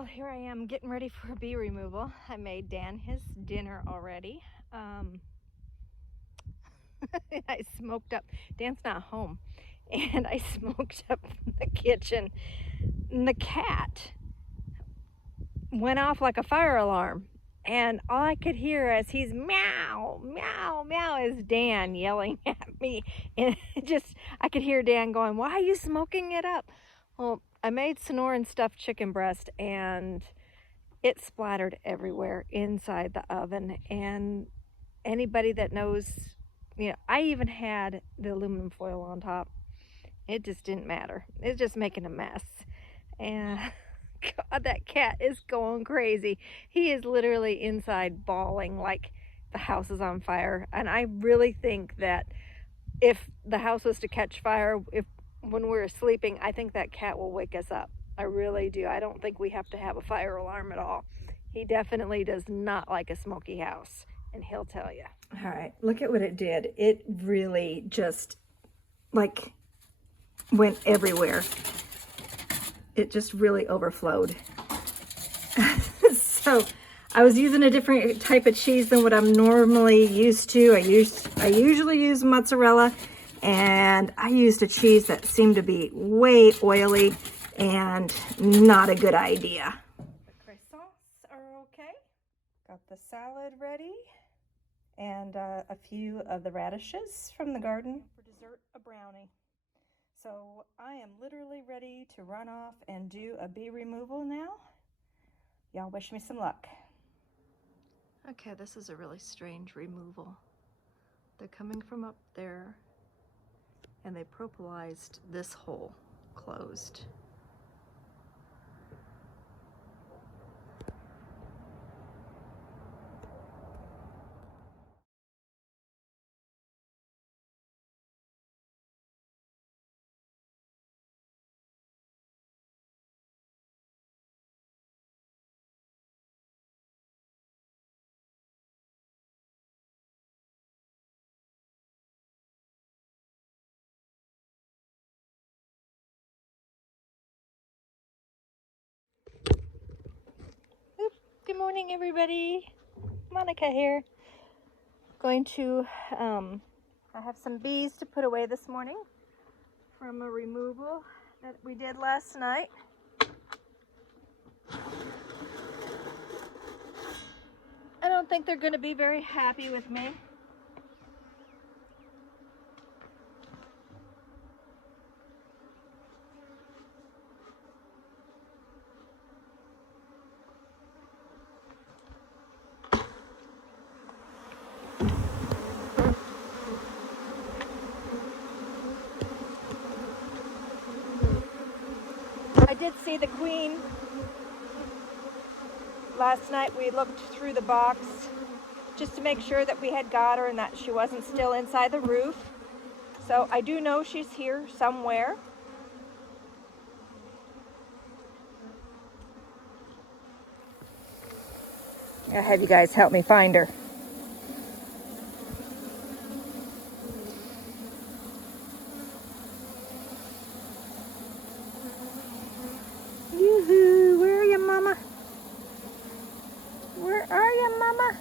Well, here I am getting ready for bee removal. I made Dan his dinner already. I smoked up, Dan's not home, and I smoked up the kitchen. And the cat went off like a fire alarm. And all I could hear as he's meow, meow, meow is Dan yelling at me. And I could hear Dan going, "Why are you smoking it up?" Well, I made Sonoran stuffed chicken breast and it splattered everywhere inside the oven. And anybody that knows, I even had the aluminum foil on top. It just didn't matter. It's just making a mess. And God, that cat is going crazy. He is literally inside bawling like the house is on fire. And I really think that if the house was to catch fire, when we're sleeping, I think that cat will wake us up. I really do. I don't think we have to have a fire alarm at all. He definitely does not like a smoky house, and he'll tell you. All right, look at what it did. It really just like went everywhere. It just really overflowed. So I was using a different type of cheese than what I'm normally used to. I usually use mozzarella, and I used a cheese that seemed to be way oily and not a good idea. The croissants are okay. Got the salad ready and a few of the radishes from the garden. For dessert, a brownie. So I am literally ready to run off and do a bee removal now. Y'all wish me some luck. Okay, this is a really strange removal. They're coming from up there and they propolized this hole closed. Good morning, everybody. Monica here. Going to, I have some bees to put away this morning from a removal that we did last night. I don't think they're going to be very happy with me. I did see the queen last night. We looked through the box just to make sure that we had got her and that she wasn't still inside the roof. So I do know she's here somewhere. I'll have you guys help me find her. Yoo-hoo, where are you, Mama? Where are you, Mama?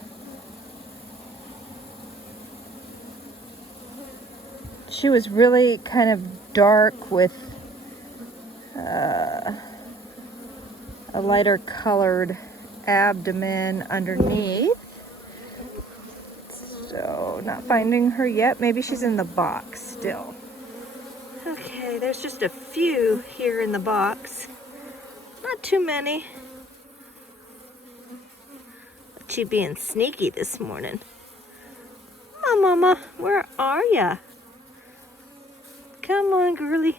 She was really kind of dark with a lighter colored abdomen underneath. So not finding her yet. Maybe she's in the box still. Okay, there's just a few here in the box. Not too many. But you being sneaky this morning. Come on, Mama, where are ya? Come on, girly.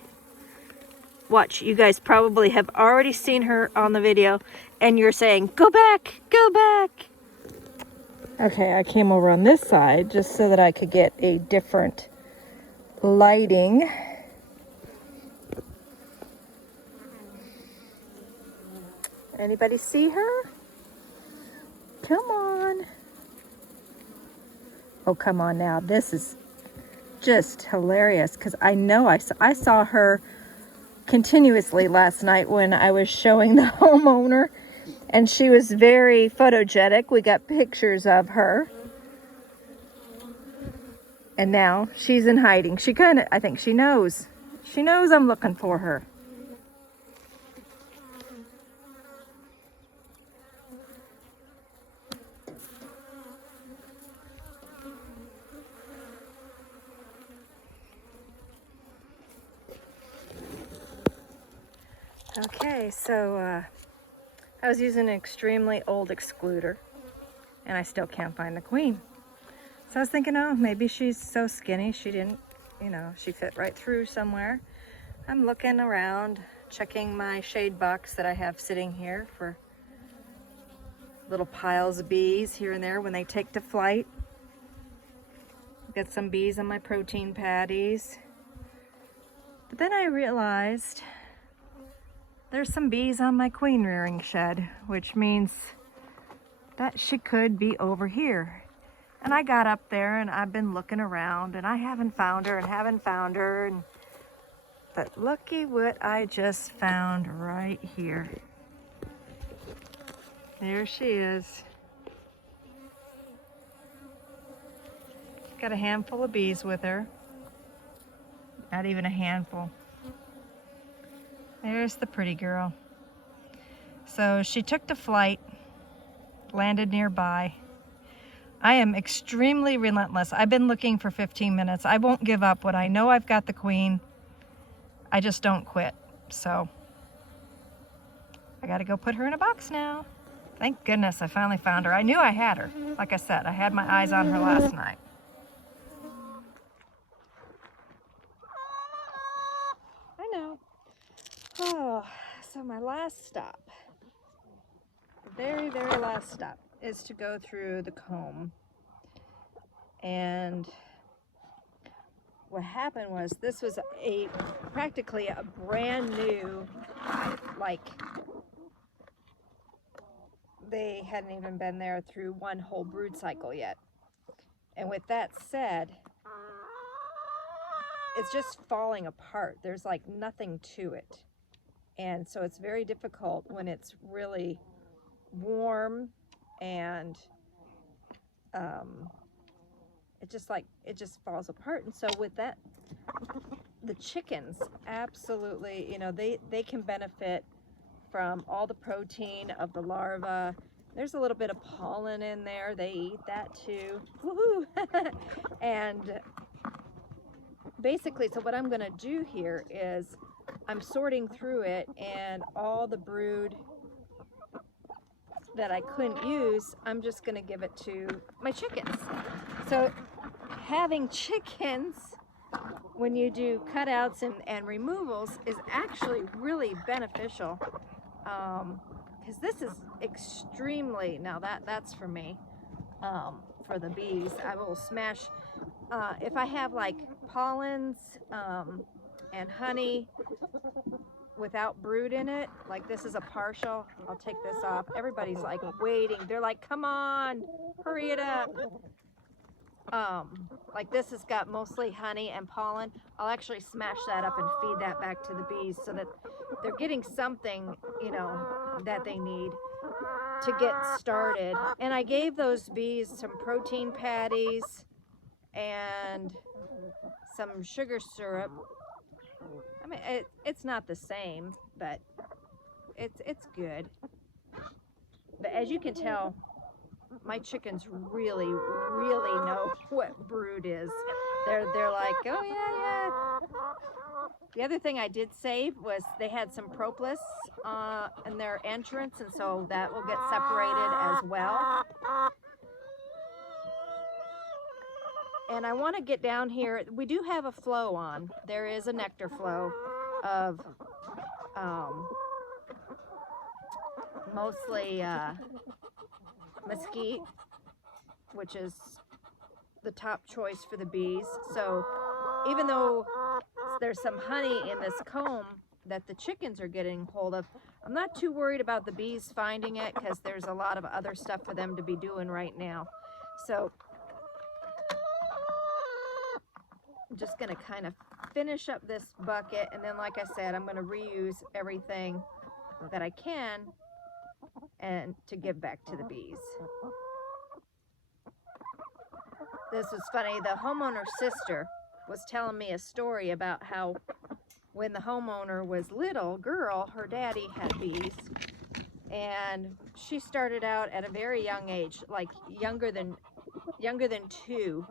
Watch, you guys probably have already seen her on the video and you're saying, "Go back, go back." Okay, I came over on this side just so that I could get a different lighting. Anybody see her? Come on. Oh, come on now. This is just hilarious because I know I saw her continuously last night when I was showing the homeowner, And she was very photogenic. We got pictures of her. And now she's in hiding. She I think she knows. She knows I'm looking for her. Okay, so I was using an extremely old excluder, and I still can't find the queen. So I was thinking, oh, maybe she's so skinny she didn't, she fit right through somewhere. I'm looking around, checking my shade box that I have sitting here for little piles of bees here and there when they take to flight. Got some bees on my protein patties. But then I realized there's some bees on my queen rearing shed, which means that she could be over here. And I got up there and I've been looking around and I haven't found her. But looky what I just found right here. There she is. Got a handful of bees with her. Not even a handful. There's the pretty girl. So she took to flight, landed nearby. I am extremely relentless. I've been looking for 15 minutes. I won't give up when I know I've got the queen. I just don't quit. So I gotta go put her in a box now. Thank goodness I finally found her. I knew I had her. Like I said, I had my eyes on her last night. I know. Oh, so my last stop, the very, very last stop, is to go through the comb. And what happened was this was practically a brand new, like, they hadn't even been there through one whole brood cycle yet. And with that said, it's just falling apart. There's like nothing to it. And so it's very difficult when it's really warm and it just falls apart. And so with that, the chickens absolutely, they can benefit from all the protein of the larva. There's a little bit of pollen in there. They eat that too. Woohoo! And basically, so what I'm going to do here is I'm sorting through it, and all the brood that I couldn't use, I'm just going to give it to my chickens. So having chickens when you do cutouts and removals is actually really beneficial, because this is extremely, now that's for me, for the bees. I will smash, if I have like pollens and honey without brood in it, like this is a partial, I'll take this off. Everybody's like waiting. They're like, come on, hurry it up. Like this has got mostly honey and pollen. I'll actually smash that up and feed that back to the bees so that they're getting something, that they need to get started. And I gave those bees some protein patties and some sugar syrup. I mean, it's not the same, but it's good. But as you can tell, my chickens really, really know what brood is. They're like, oh yeah. The other thing I did save was they had some propolis in their entrance, and so that will get separated as well. And I want to get down here. We do have a flow on. There is a nectar flow of mostly mesquite, which is the top choice for the bees. So even though there's some honey in this comb that the chickens are getting hold of, I'm not too worried about the bees finding it, because there's a lot of other stuff for them to be doing right now. So I'm just going to kind of finish up this bucket, and then like I said, I'm going to reuse everything that I can and to give back to the bees. This was funny. The homeowner's sister was telling me a story about how when the homeowner was little girl, her daddy had bees, and she started out at a very young age, like younger than 2,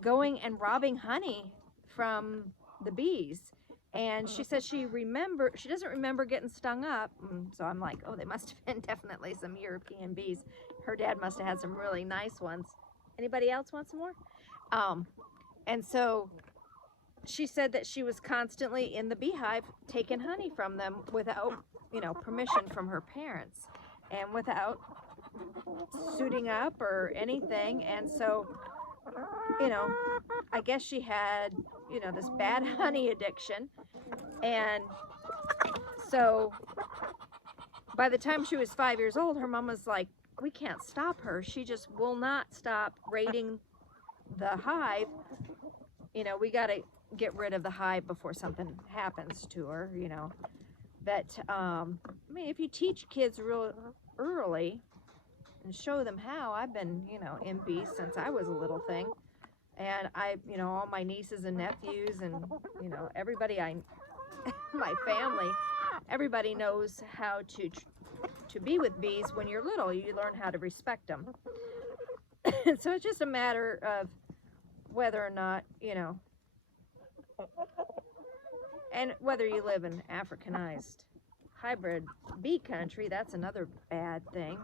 going and robbing honey from the bees. And she says she doesn't remember getting stung up. So I'm like, oh, they must have been definitely some European bees. Her dad must have had some really nice ones. Anybody else want some more? And so she said that she was constantly in the beehive taking honey from them without, permission from her parents and without suiting up or anything. And so, I guess she had, this bad honey addiction. And so by the time she was 5 years old, her mom was like, we can't stop her. She just will not stop raiding the hive. We got to get rid of the hive before something happens to her, But, if you teach kids real early and show them how, I've been, in bees since I was a little thing. And all my nieces and nephews and, everybody my family, everybody knows how to be with bees. When you're little, you learn how to respect them. So it's just a matter of whether or not, and whether you live in Africanized hybrid bee country, that's another bad thing.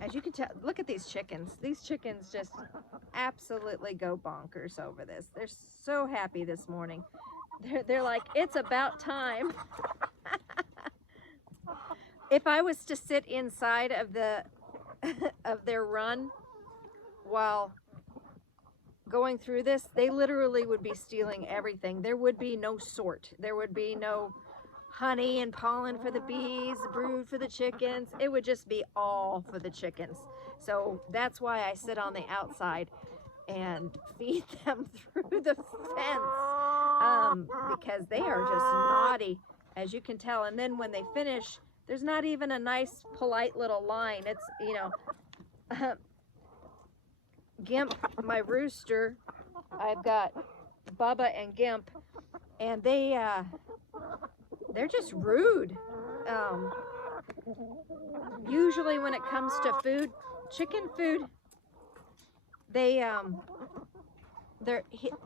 As you can tell, look at these chickens. These chickens just absolutely go bonkers over this. They're so happy this morning. They're like, it's about time. If I was to sit inside of their run while going through this, they literally would be stealing everything. There would be no sort. There would be no honey and pollen for the bees, brood for the chickens. It would just be all for the chickens. So that's why I sit on the outside and feed them through the fence, because they are just naughty, as you can tell. And then when they finish, there's not even a nice, polite little line. It's, Gimp, my rooster, I've got Bubba and Gimp, and they're just rude. Usually when it comes to food, chicken food, the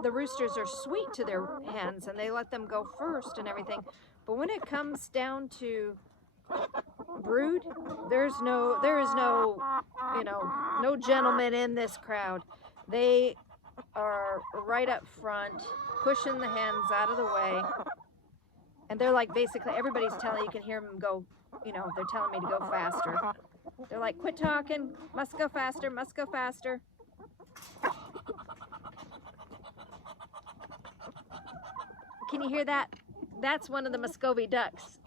roosters are sweet to their hens and they let them go first and everything. But when it comes down to brood, there is no, no gentleman in this crowd. They are right up front, pushing the hens out of the way. And they're like, basically, everybody's telling, you can hear them go, they're telling me to go faster. They're like, quit talking, must go faster, must go faster. Can you hear that? That's one of the Muscovy ducks.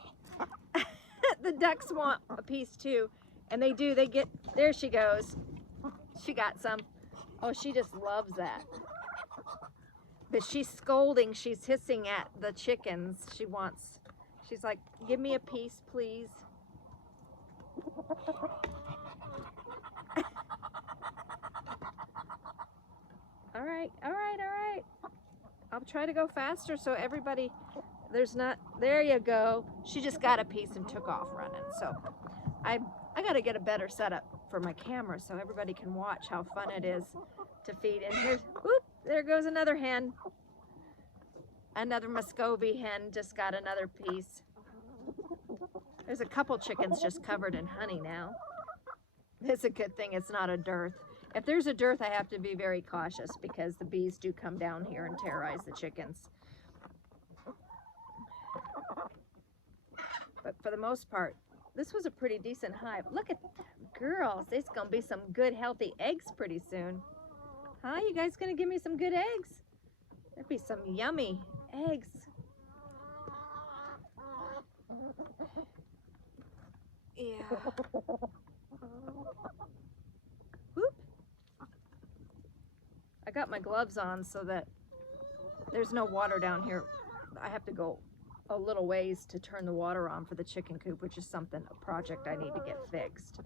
The ducks want a piece too, and they do. They get, there she goes. She got some. Oh, she just loves that. But she's scolding, she's hissing at the chickens. She's like, give me a piece, please. All right. I'll try to go faster so everybody, there you go. She just got a piece and took off running. So I got to get a better setup for my camera so everybody can watch how fun it is to feed. And here's, whoop, there goes another hen. Another Muscovy hen just got another piece. There's a couple chickens just covered in honey now. It's a good thing it's not a dearth. If there's a dearth, I have to be very cautious because the bees do come down here and terrorize the chickens. But for the most part, this was a pretty decent hive. Look at them, girls. There's gonna be some good healthy eggs pretty soon. Huh? You guys gonna give me some good eggs? There'd be some yummy eggs. Yeah. Whoop. I got my gloves on so that there's no water down here. I have to go a little ways to turn the water on for the chicken coop, which is a project I need to get fixed.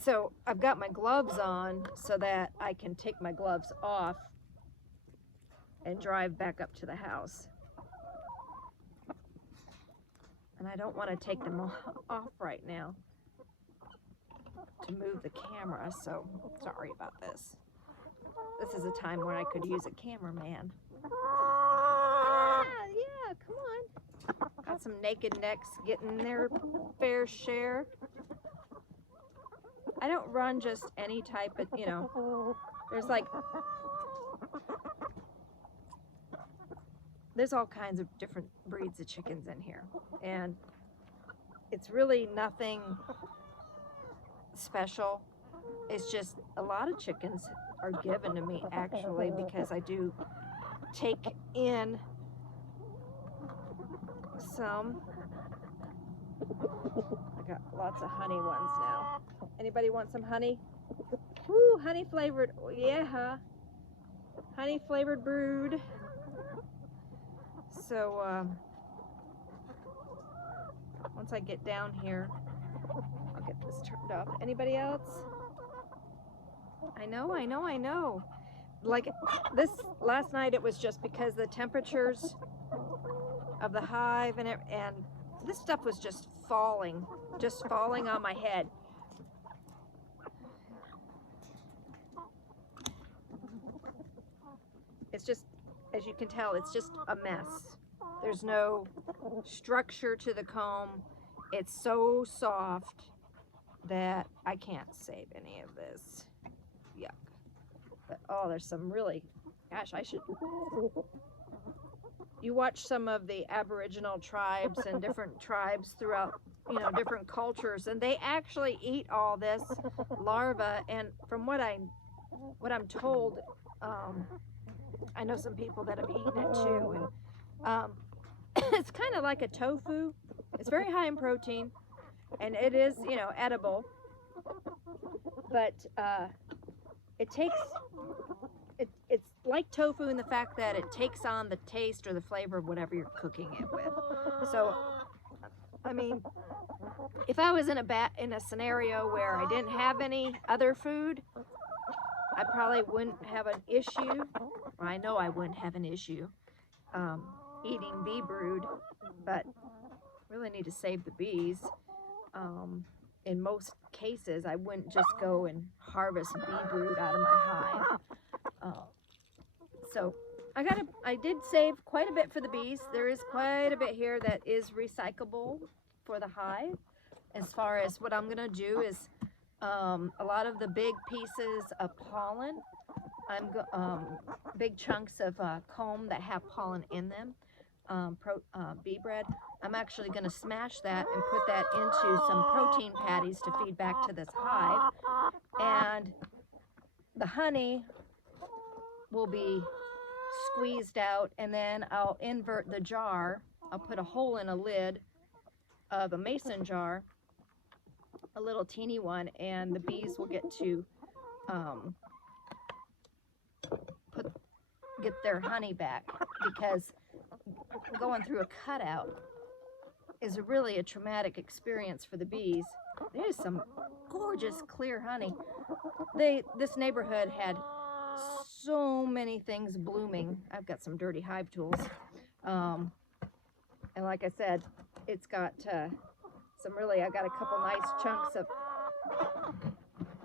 So I've got my gloves on so that I can take my gloves off and drive back up to the house. And I don't want to take them off right now to move the camera, so sorry about this. This is a time where I could use a cameraman. Yeah, come on. Got some naked necks getting their fair share. I don't run just any type of, you know, there's all kinds of different breeds of chickens in here. And it's really nothing special. It's just a lot of chickens are given to me actually because I do take in some. I got lots of honey ones now. Anybody want some honey? Woo, honey flavored. Oh, yeah, honey flavored brood. So once I get down here, I'll get this turned off. Anybody else? I know. Like this last night, it was just because the temperatures of the hive and this stuff was just falling on my head. It's just, as you can tell, it's just a mess. There's no structure to the comb. It's so soft that I can't save any of this. Yuck. But oh, there's some really, gosh, you watch some of the Aboriginal tribes and different tribes throughout, you know, different cultures, and they actually eat all this larva. And from what I'm told, I know some people that have eaten it too. And it's kind of like a tofu. It's very high in protein, and it is, you know, edible. But it's like tofu in the fact that it takes on the taste or the flavor of whatever you're cooking it with. So, I mean, if I was in a scenario where I didn't have any other food, I probably wouldn't have an issue, or I know I wouldn't have an issue eating bee brood, but really need to save the bees. In most cases, I wouldn't just go and harvest bee brood out of my hive. So I did save quite a bit for the bees. There is quite a bit here that is recyclable for the hive. As far as what I'm gonna do is a lot of the big pieces of pollen, big chunks of comb that have pollen in them, bee bread, I'm actually going to smash that and put that into some protein patties to feed back to this hive. And the honey will be squeezed out, and then I'll invert the jar. I'll put a hole in a lid of a mason jar, a little teeny one, and the bees will get to get their honey back, because going through a cutout is really a traumatic experience for the bees. There's some gorgeous clear honey. This neighborhood had so many things blooming. I've got some dirty hive tools, and like I said, it's got I got a couple nice chunks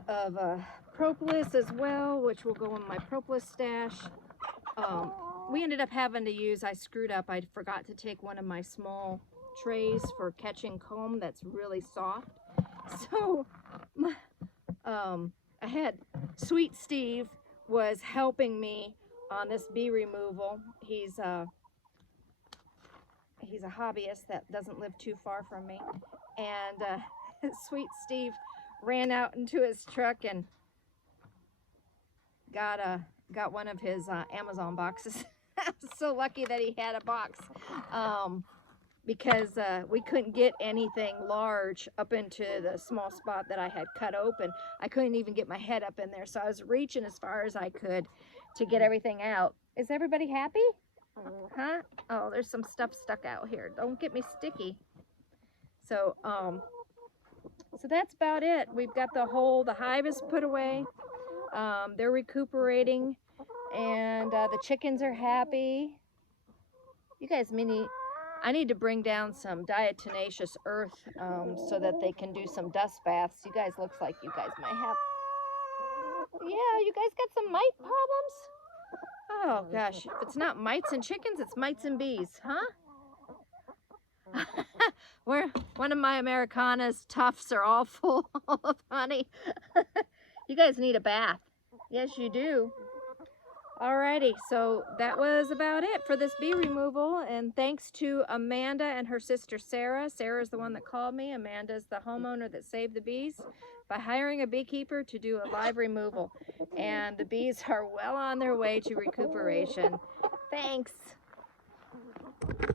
of propolis as well, which will go in my propolis stash. We ended up having to use, I screwed up, I forgot to take one of my small trays for catching comb that's really soft. So I had Sweet Steve was helping me on this bee removal. He's a hobbyist that doesn't live too far from me, and Sweet Steve ran out into his truck and got one of his Amazon boxes. So lucky that he had a box, because we couldn't get anything large up into the small spot that I had cut open. I couldn't even get my head up in there, so I was reaching as far as I could to get everything out. Is everybody happy? Huh? Oh, there's some stuff stuck out here. Don't get me sticky. So, so that's about it. We've got the hive is put away. They're recuperating, and the chickens are happy. You guys, I need to bring down some diatomaceous earth so that they can do some dust baths. You guys, looks like you guys might have, yeah, you guys got some mite problems? Oh gosh, if it's not mites and chickens, it's mites and bees, huh? One of my Americanas tufts are all full of honey. You guys need a bath. Yes, you do. Alrighty, so that was about it for this bee removal, and thanks to Amanda and her sister Sarah. Sarah's the one that called me. Amanda's the homeowner that saved the bees by hiring a beekeeper to do a live removal, and the bees are well on their way to recuperation. Thanks.